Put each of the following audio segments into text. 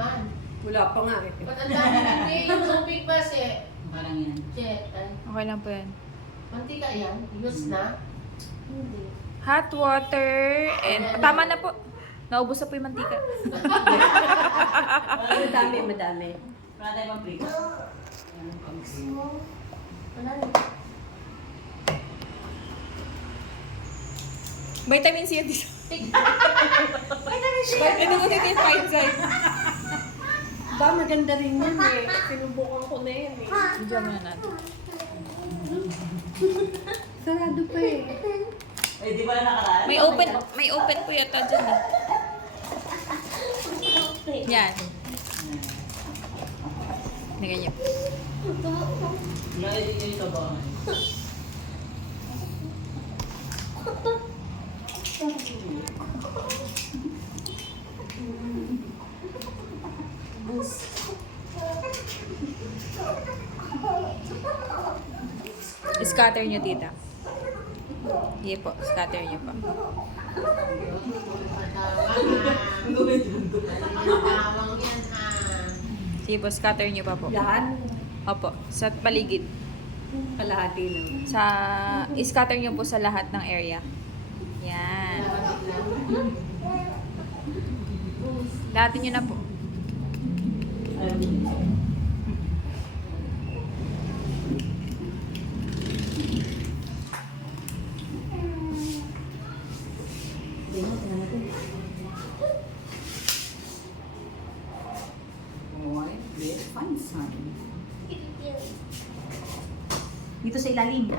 naman. Wala pa nga eh. Ba't ang dami hindi? Yung tubig ba si... Parang yan. Okay lang po yan. Mantika yan? Use na? Hindi. Hot water and... Tama na po. Naubos na po yung mantika. Madami, madami. Wala tayo pang prito. Wala rin. Vitamin C yan dito. Vitamin C! Ito mo dito yung fine side. Ba, maganda rin yan eh. Sinubukan ko na yan eh. Diyan mo na natin. Sarado pa eh. Eh, di ba na nakaraan? May open po yata dyan eh. Yan. Nagay niyo. Lagay din yung sabaw. Scatter niyo, tita. Sige po, scatter niyo pa. Tawang yan ha. Sige po, scatter niyo pa po. Lahat? Opo, sa paligid. Kalahati lang. Sa scatter niyo po sa lahat ng area. Yan. Lahatin niyo na po. Fine, son. Dito sa ilalim.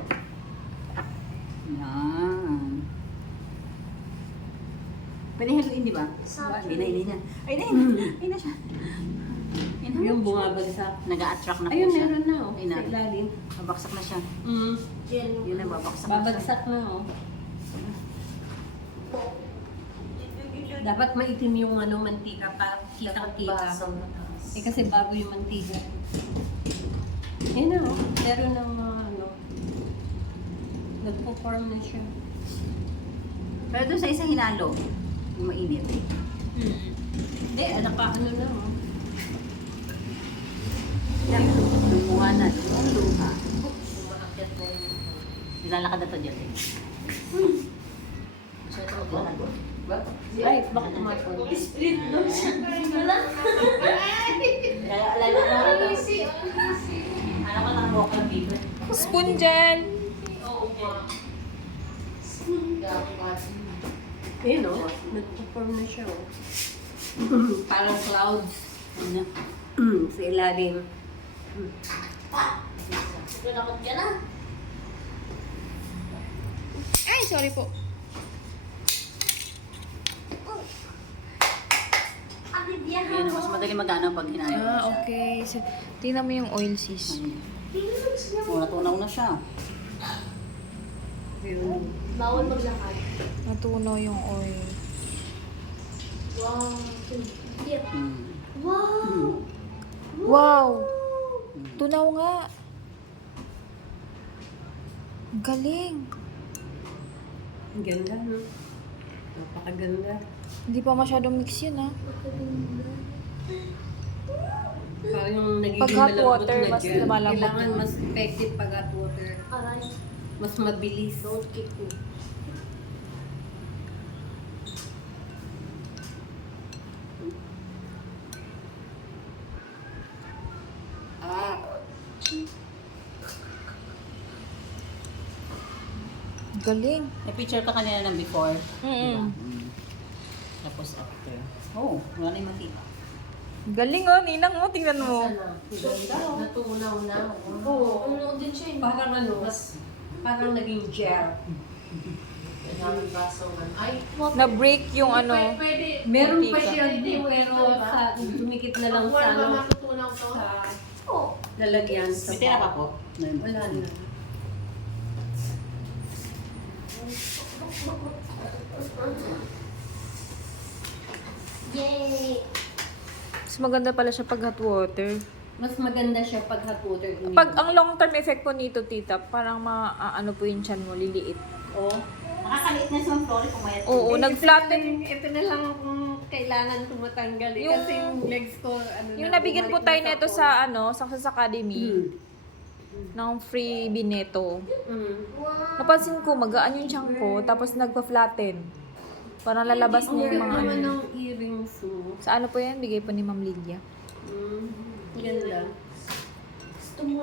Yan. Pwede haluin, di ba? Hindi na. Ay na siya. Ayun na. Yung bumabagsak. Nag-a-attract na po Ayun, siya. meron na oh. Ayun na. Sa ilalim. Babaksak na siya. Yan. Yun na, babaksak na siya. Babagsak na oh. Dapat maitim yung mantika para kitang-kita. Basang mataas. Eh kasi bago yung mantika. Ayun na oh. Meron ng nagpo-form na siya. Pero doon sa isang hinalo, yung mainit. Hindi, ano na oh. Yan, lumuha na. Lumuha. Umaakyat na yun. Nilalakad na to dyan eh. Gusto ito maglakad. Ay, bakit umapon? Split doon siya. Wala. Kaya alala na Easy. ano ka lang walk ng paper. Spoon dyan. Oo nga. Dapat. Ayun oh. Nagpo-form na siya oh. Parang clouds. Ano na? Sa ilalim. Pinakot ka na. Ay, sorry po. Yun, mas madali mag-ano pag hinayos siya. Okay. So, tingnan mo yung oil, sis. Oh, natunaw na siya. Ayun. Bawal maglakad. Natunaw yung oil. Wow. Hmm. Wow. Wow! Tunaw nga. Galing. Ang ganda no? Napakaganda. Hindi pa masyadong mix yun, ha? Parang yung nagiging Pag hot malambot water, na mas gel. lumalambot Kailangan yun. mas effective pag hot water. Aray. Mas mabilis. Don't kick me. Galing. May picture ka kanina ng before. Mm-mm. Tapos after. Oh, wala na yung makita. Galing, oh. Ninang mo, tingnan mo. Sana. Ganda. Natunaw na. Oo. Ano din siya. Parang parang naging gel. Kailangan baso man. Ay. Na-break yung ano. Pwede. Meron pa Mantika. siya dito pero sa dumikit na lang sa Pag ano, matutunaw to. sa Oo. lalagyan sa May tira pa po? Wala na. Yay! Mas maganda pala siya pag hot water. Mas maganda siya pag hot water. Pag ang long-term effect po nito, tita, parang ano po yung tiyan mo, liliit. Oh. Nakakaliit na sa flore kung may Oo, nag-flatten. Ito na lang kailangan ko matanggal eh. Yung- Kasi yung legs ko, ano Yung na, nabigyan po bumalik tayo na nito ako. sa Success Academy, ng freebie neto. Napansin ko, magaan yung tiyan ko, tapos nagpa-flatten. Parang lalabas Ang niya yung cute mga naman ano. ng earrings mo. Sa ano po yan? Bigay po ni Ma'am Lydia. Ganda. Gusto mo